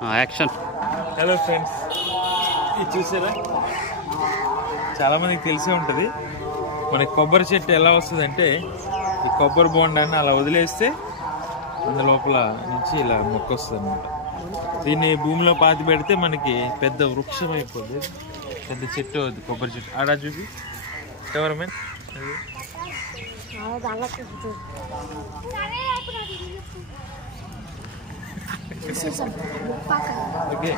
Action. Hello friends, ఇది చూసారా? చాలా మందికి తెలిసే ఉంటుంది మనకి కొబ్బరి చెట్టు ఎలా వస్తుంది అంటే, ఈ కొబ్బరి బోండాన్ని అలా వదిలేస్తే అందు లోపల నుంచి ఇలా మొక్క వస్తుంది అనమాట. దీన్ని భూమిలో పాతి పెడితే మనకి పెద్ద వృక్షం అయిపోతుంది, పెద్ద చెట్టు అవుతుంది కొబ్బరి చెట్టు. ఆడా చూపి ఎవరమే ఓకే.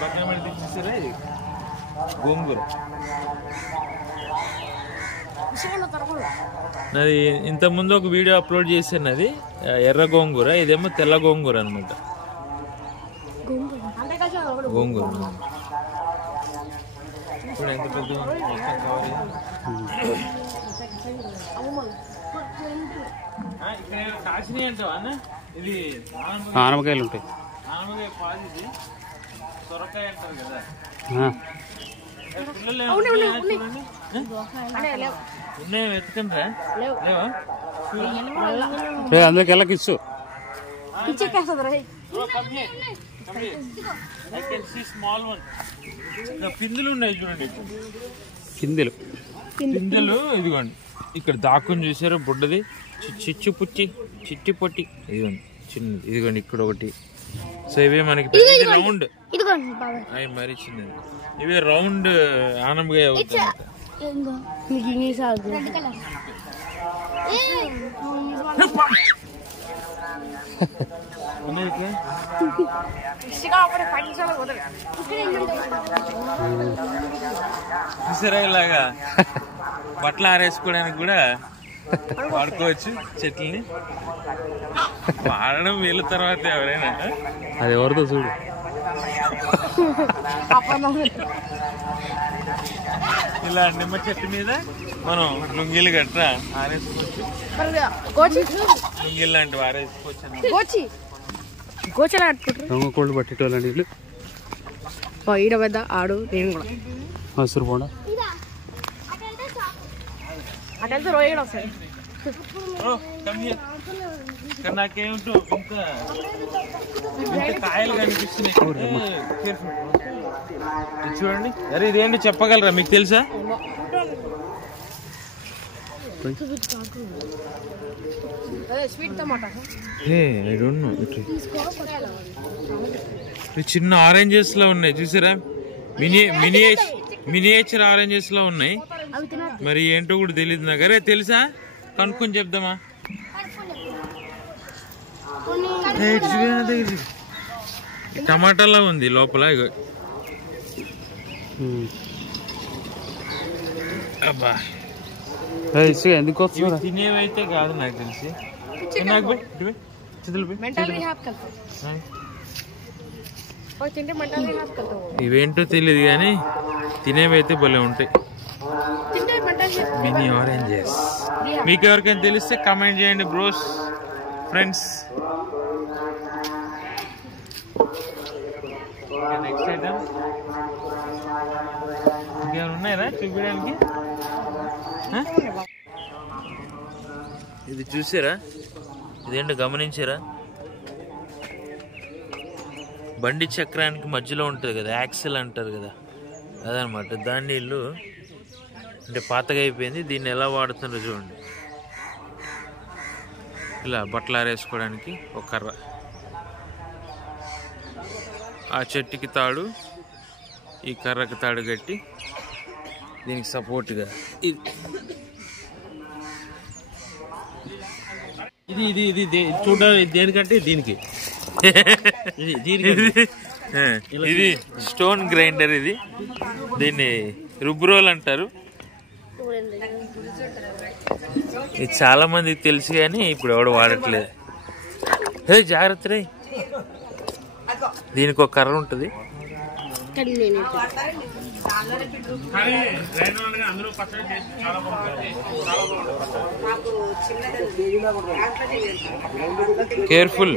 పక్కన పెడితే చూసారా గోంగూర. నాది ఇంతకుముందు ఒక వీడియో అప్లోడ్ చేశాను, అది ఎర్ర గోంగూర, ఇదేమో తెల్ల గోంగూర అనమాట. గోంగూర ఇప్పుడు ఎంత పెద్ద కాసినాయి అంటావా అన్న? ఇది ఆనపకాయలు ఉంటాయి, ఆనపకాయ పాది, ఇది సొరకాయ అంటారు కదా. ఉన్నాయో ఎత్తుకుంటా లేవా? అందరికి ఎలా కిచ్చు పిందులు ఉన్నాయి చూడండి, పిందెలు. పిందెలు ఇదిగోండి ఇక్కడ దాక్కుని చూసారు, బుడ్డది చిచ్చు పుచ్చి చిట్టి పొట్టి ఇదిగోండి చిన్నది, ఇదిగోండి ఇక్కడ ఒకటి. సో ఇవే మనకి రౌండ్, అవి మరీ చిన్నది, ఇవే రౌండ్ ఆనపకాయ అవుతాయి. చూసారా ఇలాగా బట్టలు ఆరేసుకోవడానికి కూడా వాడుకోవచ్చు చెట్లని. వాడడం వీళ్ళ తర్వాత ఎవరైనా అది ఎవరితో చూడు. ఇలా నిమ్మ చెట్టు మీద మనం లుంగీలు గట్రా ఆరేసుకోవచ్చు, లుంగీలు లాంటివి ఆరేసుకోవచ్చు. రంగు కోళ్ళు పట్టేటోళ్ళండి వీళ్ళు. ఈడ పెద్ద ఆడు నేను కూడా మసూరు పోండా అటెళ్తే రోయడం వస్తాయి. నాకేమిటో ఇంకా కాయలు కనిపిస్తున్నాయి చూడండి. అరే ఇదేంటి చెప్పగలరా? మీకు తెలుసా? చిన్న ఆరెంజెస్ లో ఉన్నాయి చూసారా, మినియేచర్ ఆరెంజెస్ లో ఉన్నాయి. మరి ఏంటో కూడా తెలియదు నాకు. అరే తెలుసా? కనుక్కొని చెప్దామా? టమాటాలా ఉంది లోపల. అబ్బా ఎందుకు తినేవైతే కాదు నాకు తెలిసి. ఇవేంటో తెలియదు కానీ తినేవైతే భలే ఉంటాయి. Mini oranges. మీకు ఎవరికైనా తెలిస్తే కామెంట్ చేయండి బ్రోస్, ఫ్రెండ్స్. నెక్స్ట్ ఐటమ్ ఇంకేమైనా ఉన్నాయా చూపించడానికి? ఇది చూసారా? ఇదేంటో గమనించారా? బండి చక్రానికి మధ్యలో ఉంటుంది కదా, యాక్సిల్ అంటారు కదా, అదనమాట. దాన్ని వీళ్ళు అంటే పాతగా అయిపోయింది, దీన్ని ఎలా వాడుతున్నారో చూడండి. ఇలా బట్టలు ఆరేసుకోవడానికి ఒక కర్ర, ఆ చెట్టుకి తాడు, ఈ కర్రకి తాడు కట్టి దీనికి సపోర్ట్గా ఇది ఇది ఇది చూడాలి. దేనికంటే దీనికి ఇది స్టోన్ గ్రైండర్, ఇది దీన్ని రుబ్రోల్ అంటారు. ఇది చాలా మందికి తెలుసు కానీ ఇప్పుడు ఎవడు వాడట్లేదు. జాగ్రత్త రే. దీనికి ఒక కర్ర ఉంటుంది, కేర్ఫుల్.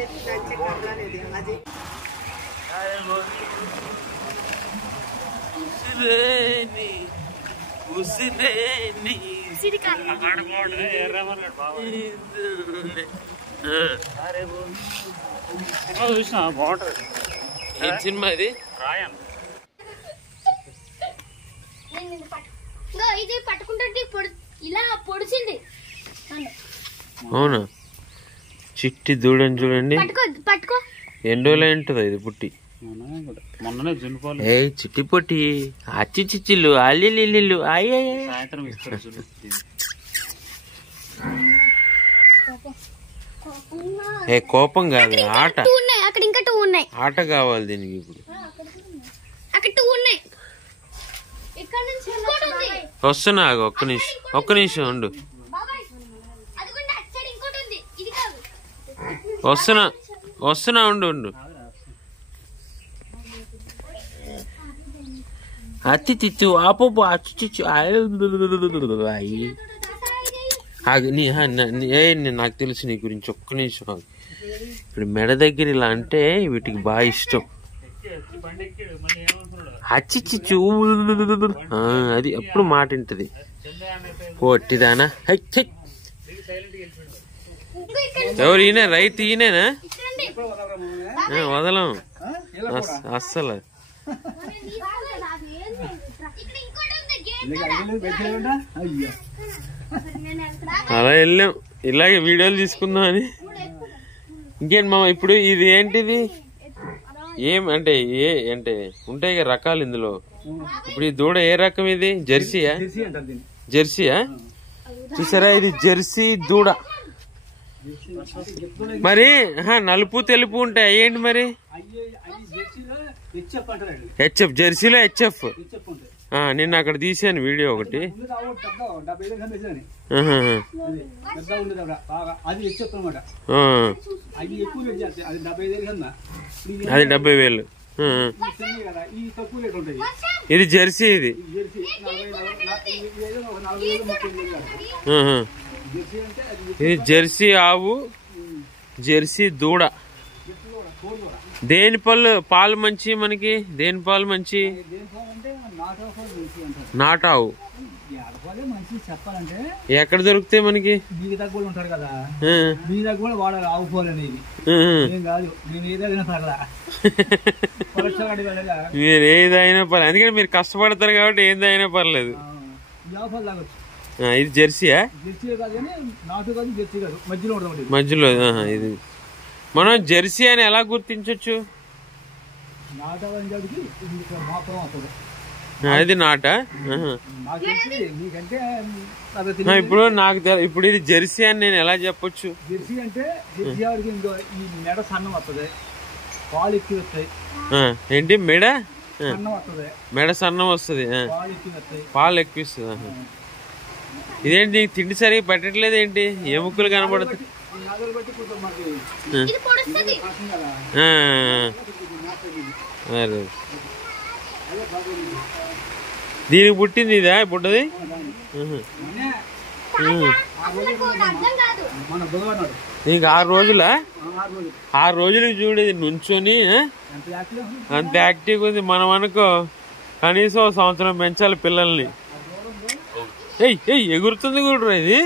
చూసినా బాగుంటుంది. ఏం సినిమా ఇది? రాయన్. ఇది పట్టుకుంటే ఇలా పొడిచింది. అవునా? చిట్టి దూడని చూడండి. పట్టుకో. ఎన్ని రోజులు ఉంటుందా ఇది పుట్టి? మొన్ననే జున్నుపాలు. ఏ చిట్టి పొట్టి అచ్చి చిచ్చిళ్ళు అల్లిల్లు అయ్యే. సాయంత్రం ఇస్తారు చూడు. ఏ కోపం కాదు, ఆట. అక్కడ ఇంకా 2 ఉన్నాయి. ఆట కావాలి దీనికి ఇప్పుడు. అక్కడ 2 ఉన్నాయి. ఇక్కడ నుంచి వస్తున్నా, ఒక్క నిమిషం ఉండు. వస్తున్నా ఉండు. అచ్చి చిచ్చు ఆపో అచ్చి చిచ్చు నాకు తెలుసు నీ గురించి. ఒక్క నిమిషం. ఇప్పుడు మెడ దగ్గర ఇలా అంటే వీటికి బాగా ఇష్టం. అచ్చి చిచ్చు అది ఎప్పుడు మాట వింటది. పొట్టిదానా? ఎవరు ఈయన? రైతు ఈయనేనా? వదలం అస్సలు. అలా వెళ్ళాం, ఇలాగే వీడియోలు తీసుకుందాం అని. ఇంకేంటి మామ ఇప్పుడు ఇది ఏంటిది? ఏం అంటే అంటే ఉంటాయి కదా రకాలు ఇందులో. ఇప్పుడు ఈ దూడ ఏ రకం ఇది? జెర్సీయా? చూసారా, ఇది జెర్సీ దూడ. మరి నలుపు తెలుపు ఉంటాయి, అయ్యేంటి మరి? హెచ్ఎఫ్, జెర్సీలో హెచ్ఎఫ్. నిన్న అక్కడ తీసాను వీడియో ఒకటి. అది 70,000. ఇది జెర్సీ. ఇది జెర్సీ ఆవు, జెర్సీ దూడ. దేని పాలు మంచి మనకి? దేని పాలు మంచి? నాటావు. ఎక్కడ దొరుకుతాయి మనకి? మీరు ఏదైనా పర్లేదు, అందుకని మీరు కష్టపడతారు కాబట్టి ఏదైనా పర్లేదు. ఇది జెర్సీయా? మధ్యలో. ఇది మనం జెర్సీ అని ఎలా గుర్తించవచ్చు? అది నాటా? ఇప్పుడు నాకు ఇప్పుడు ఇది జెర్సీ అని నేను ఎలా చెప్పొచ్చు? జెర్సీ అంటే మెడ సన్నం వస్తుంది, పాలు ఎక్కువ వస్తాయి. ఏంటి మెడ? మెడ సన్నం వస్తుంది, పాలు ఎక్కువ ఇస్తుంది. ఇదేంటి నీకు తిండి సరిగ్గా పెట్టట్లేదు ఏంటి? ఎముకలు కనబడుతుంది. దీనికి పుట్టింది ఇదా? పుట్టది నీకు 6 రోజులా? 6 రోజులకి చూడేది నుంచొని అంత యాక్టివ్గా ఉంది. మనం అనుకో కనీసం 1 సంవత్సరం పెంచాలి పిల్లల్ని. ఎగురుతుంది కూడా ఇది.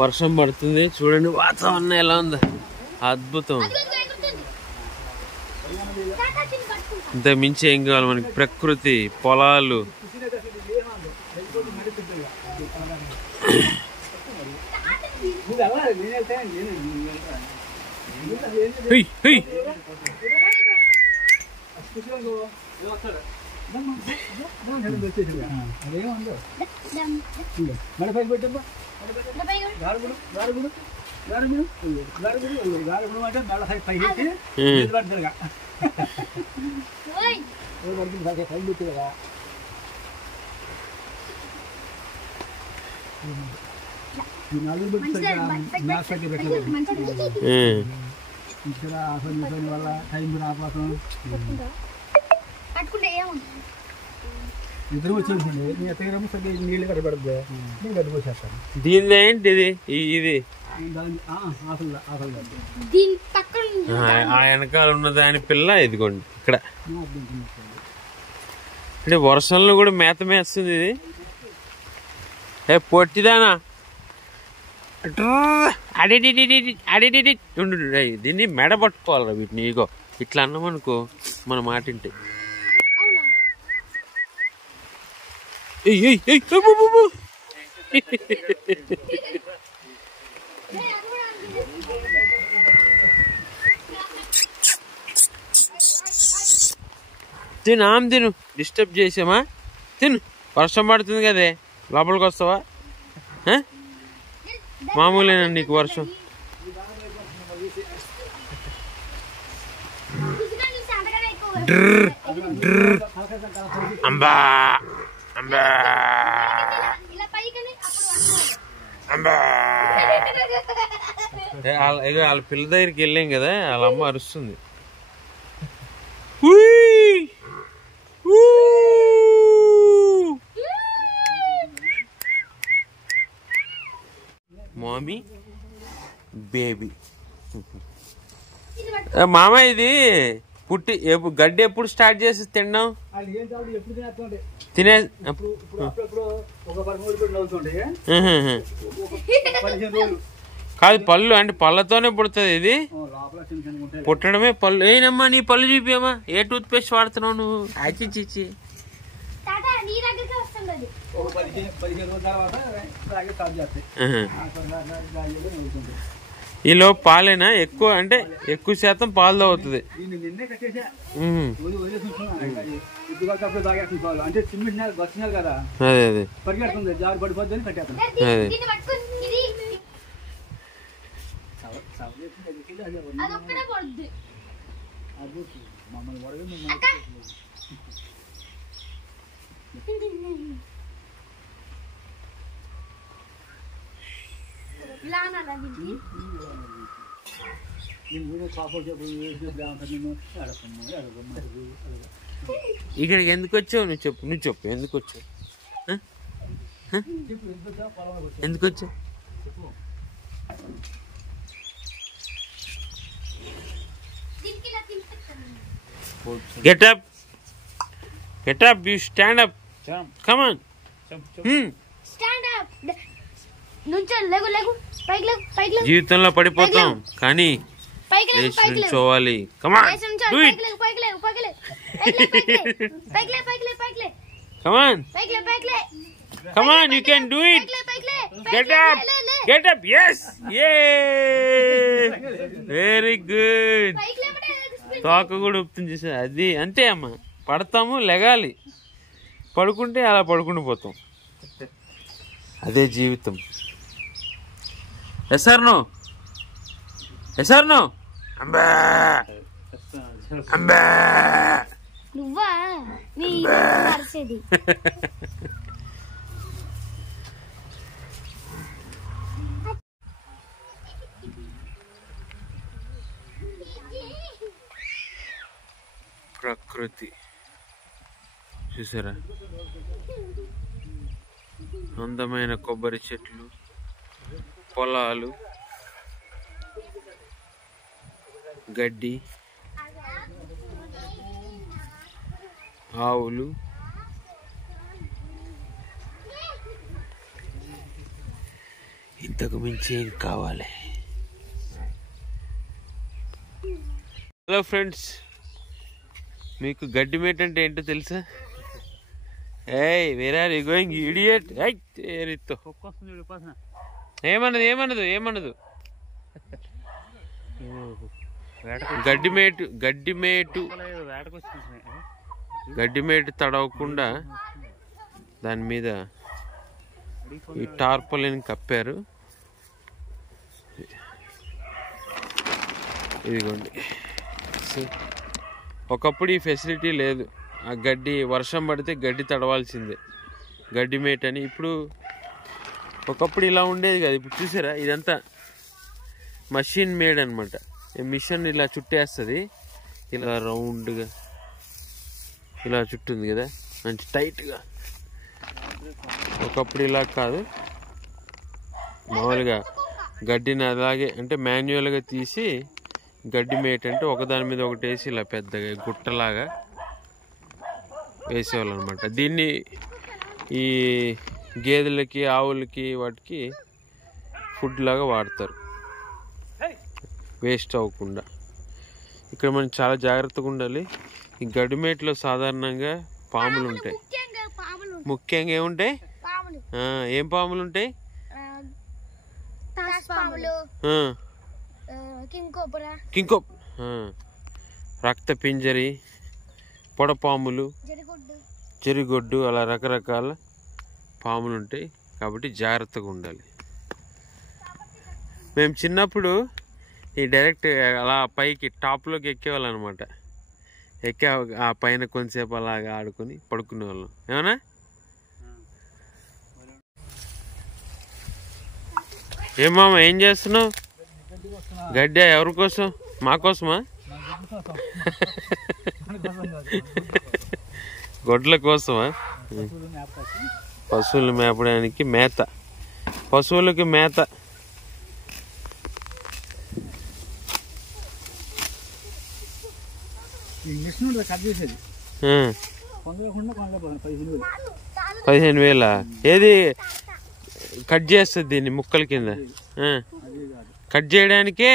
వర్షం పడుతుంది చూడండి, వాతావరణం ఎలా ఉందో అద్భుతం. ఇంత మించి ఏం కావాలి మనకి? ప్రకృతి, పొలాలు. దీని ఏంటిది? ఇది దీని పక్కన ఆ వెనకాల ఉన్న దాని పిల్ల ఇదిగోండి ఇక్కడ. అంటే వర్షంలో కూడా మేత మేస్తుంది ఇది. ఏ పొట్టిదానా అడిడి దీన్ని మెడ పట్టుకోవాలరా వీటిని. ఇగో ఇట్లా అన్నామనుకో మన మాట వింటే. తిను ఆమె తిను, డిస్టర్బ్ చేసామా? తిను, వర్షం పడుతుంది కదే, లోపలికి వస్తావా? మామూలేనా నీకు వర్షం? అంబా అంబా అంబా. వాళ్ళ పిల్ల దగ్గరికి వెళ్ళాం కదా, వాళ్ళ అమ్మ అరుస్తుంది. మామీ బేబీ. మామ ఇది పుట్టి గడ్డి ఎప్పుడు స్టార్ట్ చేసి తిన్నాం? తినే కాదు, పళ్ళు అంటే పళ్ళతోనే పుడుతుంది ఇది. పుట్టడమే పళ్ళు. ఏనమ్మా నీ పళ్ళు చూపియమ్మా, ఏ టూత్ పేస్ట్ వాడుతున్నావు నువ్వు? అచ్చిచ్చి ఈలో పాలేనా ఎక్కువ? అంటే ఎక్కువ శాతం పాలు అవుతుంది. అదే అదే ఇక్కడికి ఎందుకు వచ్చావు? నువ్వు చెప్పు, నువ్వు చెప్పు, ఎందుకు వచ్చావు? ఎందుకు వచ్చావు? Get up. Get up. You stand up. Come on. Stand up. నుంచో లెగు లెగు పైకి లెగు పైకి లెగు. జీవితంలో పడిపోతాం కానీ పైకి లెగు పైకి లెగు. చూడాలి. Come on. Do it. పైకి లెగు పైకి లెగు పైకి లెగు. పైకి లెగు పైకి లెగు. పైకి లెగు పైకి లెగు పైకి లెగు. Come on. పైకి లెగు పైకి లెగు. Come on, you can do it. పైకి లెగు. Get up. Get up. Yes. Yay. Very good. పైకి లెగు. తోక కూడా ఉప్పుతుంది చేసా. అది అంతే అమ్మా, పడతాము లెగాలి, పడుకుంటే అలా పడుకుని పోతాం. అదే జీవితం. ఎసార్నో ఎసార్నో అంబా అంబా. నువ్వా నీ అరిసేది? ప్రకృతి చూసారా, అందమైన కొబ్బరి చెట్లు, పొలాలు, గడ్డి, ఆవులు, ఇంతకు మించి ఏం కావాలి? హలో ఫ్రెండ్స్, మీకు గడ్డి మేట్ అంటే ఏంటో తెలుసా? Hey where are you going idiot? ఏమన్నది ఏమన్నదు ఏమన్నదు. గడ్డి మేటు గడ్డి మేటు గడ్డి మేటు తడవకుండా దాని మీద ఈ టార్పాలిన్ కప్పారు. ఇదిగోండి, ఒకప్పుడు ఈ ఫెసిలిటీ లేదు. ఆ గడ్డి వర్షం పడితే గడ్డి తడవాల్సిందే, గడ్డి మేట్ అని. ఇప్పుడు ఒకప్పుడు ఇలా ఉండేది కదా, ఇప్పుడు చూసారా ఇదంతా మషిన్ మేడ్ అనమాట. మిషన్ ఇలా చుట్టేస్తుంది, ఇలా రౌండ్గా ఇలా చుట్టుంది కదా, మంచి టైట్గా. ఒకప్పుడు ఇలా కాదు, మామూలుగా గడ్డిని అలాగే అంటే మాన్యువల్గా తీసి గడ్డి మేట అంటే ఒకదాని మీద ఒకటి వేసి ఇలా పెద్దగా గుట్టలాగా వేసేవాళ్ళు అనమాట. దీన్ని ఈ గేదెలకి ఆవులకి వాటికి ఫుడ్ లాగా వాడతారు వేస్ట్ అవ్వకుండా. ఇక్కడ మనం చాలా జాగ్రత్తగా ఉండాలి. ఈ గడ్డి మేటలో సాధారణంగా పాములు ఉంటాయి. ముఖ్యంగా ఏముంటాయి? ఏం పాములు ఉంటాయి? కింకోబ్, రక్త పింజరి, పొడపాములు, చెరిగొడ్డు, అలా రకరకాల పాములు ఉంటాయి. కాబట్టి జాగ్రత్తగా ఉండాలి. మేము చిన్నప్పుడు ఈ డైరెక్ట్ అలా పైకి టాప్లోకి ఎక్కేవాళ్ళం అనమాట. ఎక్కే ఆ పైన కొంతసేపు అలాగా ఆడుకొని పడుకునే వాళ్ళం. ఏమన్నా ఏమామ ఏం చేస్తున్నావు? గడ్డ ఎవరి కోసం? మా కోసమా? గొడ్ల కోసమా? పశువులు మేపడానికి మేత, పశువులకి మేత. మిషన్ కట్ చేసేది 15,000. ఏది కట్ చేస్తుంది దీన్ని ముక్కల కింద? కట్ చేయడానికే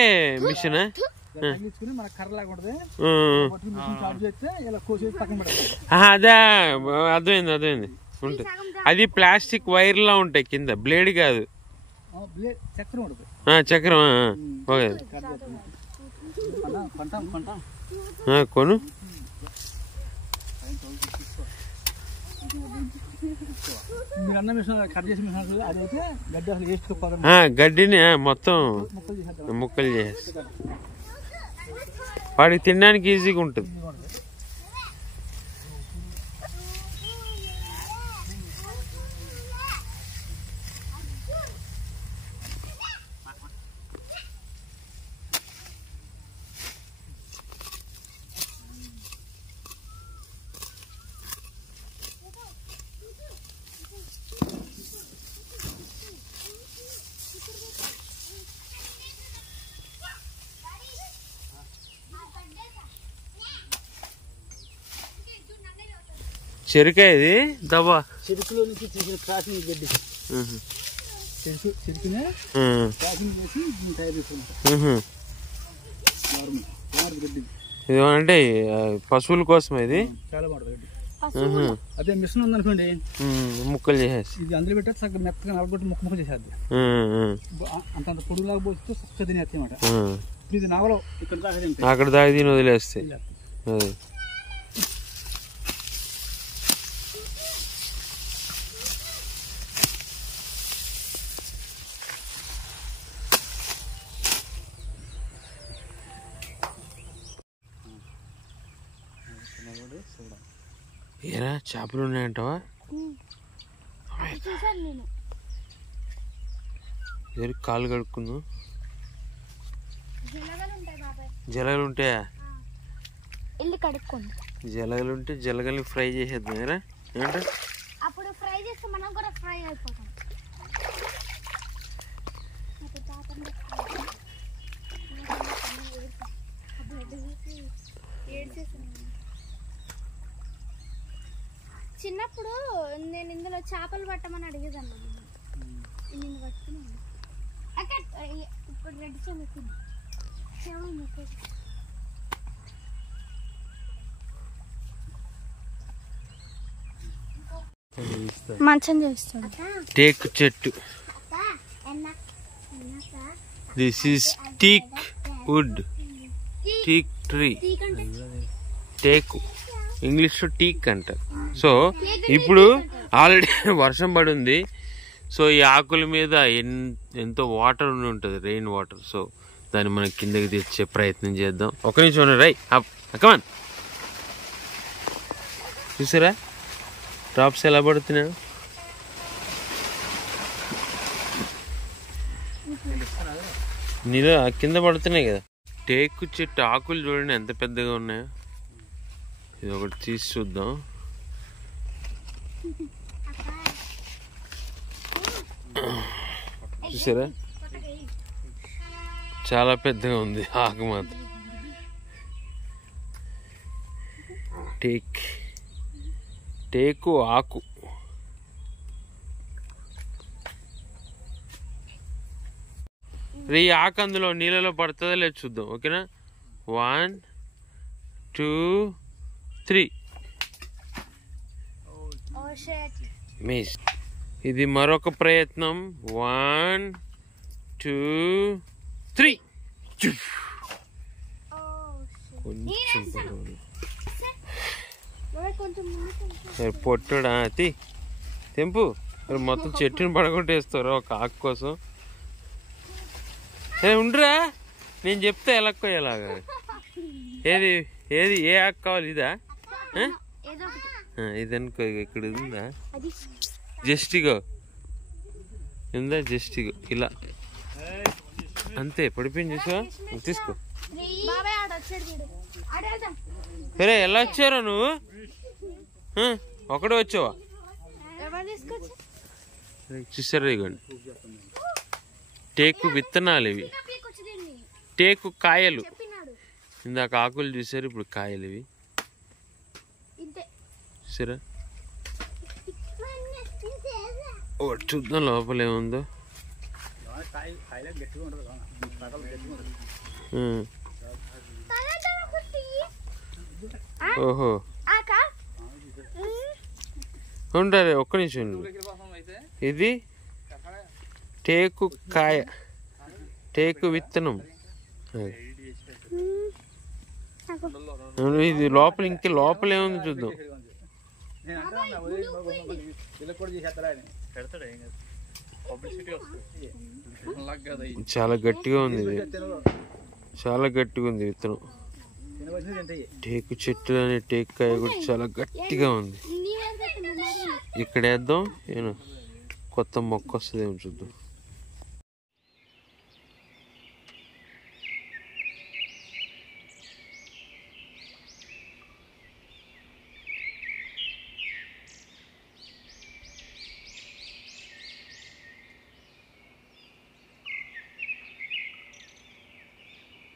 మిషన్? అదే అర్థమైంది. ఉంటుంది. అది ప్లాస్టిక్ వైర్ లా ఉంటాయి కింద, బ్లేడ్ కాదు, చక్రం. ఓకే కొను. గడ్డిని మొత్తం ముక్కలు చేసి వాడికి తినడానికి ఈజీగా ఉంటుంది. చెరుకా ఇది దవ్వా? చెరుకులో నుంచి తీసిన క్రాసింగ్ గడ్డి, చెరుకునే క్రాసింగ్ చేసి తయారు చేసుకుంటాం. ఇది అంటే పశువుల కోసం ఇది చాలా బాగుంటుంది. అదే మిషన్ ఉందనుకోండి, ముక్కలు చేసేసి ఇది అందులో పెట్టే చక్కగా మెత్తగా నలగొట్టి ముక్క చేసేది. అంత పొడుగులాగా పోతే చక్కగా తినేస్తాయి అన్నమాట. ఇది నవలో అక్కడ దాకా తిని వదిలేస్తాయి. ఏరా చేపలు ఉన్నాయంటావా? కాలు కడుక్కుందాం. జలగలు ఉంటాయా? జలగలు ఉంటే జలగల్ని ఫ్రై చేసేద్దాం. ఏరా ఏమంటా? అప్పుడు ఫ్రై చేస్తే మనం కూడా ఫ్రై అయిపోతాం. చిన్నప్పుడు నేను ఇందులో చేపలు పట్టమని అడిగేదాన్ని. నేను పట్టుకున్నాను. ఇప్పుడు రెడ్ చెమ్ముతుంది. మంచం చేస్తాడు. టేక్ చెట్టు. This is teak wood, teak tree. టేకు ఇంగ్లీష్లో టీక్ అంటారు. సో ఇప్పుడు ఆల్రెడీ వర్షం పడి ఉంది. సో ఈ ఆకుల మీద ఎంతో వాటర్ ఉండి ఉంటుంది, రెయిన్ వాటర్. సో దాన్ని మనం కిందకి తెచ్చే ప్రయత్నం చేద్దాం. ఒక నిమిషం రై కమాన్. చూసారా డ్రాప్స్ ఎలా పడుతున్నాయి? నీళ్ళు కింద పడుతున్నాయి కదా. టేకు చెట్టు ఆకులు చూడండి ఎంత పెద్దగా ఉన్నాయో. ఇది ఒకటి తీసి చూద్దాం. చూసారా చాలా పెద్దగా ఉంది ఆకు మాత్రం. టేకు ఆకు. ఈ ఆకు అందులో నీళ్ళలో పడుతుందో లేదు చూద్దాం. ఓకేనా? 1 2 3. మిస్. ఇది మరొక ప్రయత్నం. 1 2 3. కొంచెం పొట్టుడా అతి తెంపు. మొత్తం చెట్టుని పడగొట్టేస్తారు ఒక ఆకు కోసం. ఉండరా, నేను చెప్తే ఎలాగోలాగా. ఏది ఏది ఏ ఆకు కావాలి? ఇదా? ఇది అనుకో. ఇక్కడ ఉందా? జస్ట్ ఇగో ఉందా? జస్ట్ ఇగో ఇలా అంతే. పడిపోయింది చూసా. తీసుకో. సరే, ఎలా వచ్చారా నువ్వు? ఒకడే వచ్చావా? చూసారా? ఇగోండి టేకు విత్తనాలు ఇవి. టేకు కాయలు. ఇందాక ఆకులు చూసారు, ఇప్పుడు కాయలు ఇవి. చూసారా? చూద్దాం లోపల ఏముందో. ఓహో, ఉంటారే. ఒక్క నిమిషం. ఇది టేకు కాయ, టేకు విత్తనం. ఇది లోపల ఇంకా లోపల ఏముంది చూద్దాం. చాలా గట్టిగా ఉంది ఇది. చాలా గట్టిగా ఉంది విత్తనం. టేకు చెట్టు అనే టేకు కాయ కూడా చాలా గట్టిగా ఉంది. ఇక్కడ వేద్దాం, కొత్త మొక్క వస్తుందేమో చూద్దాం.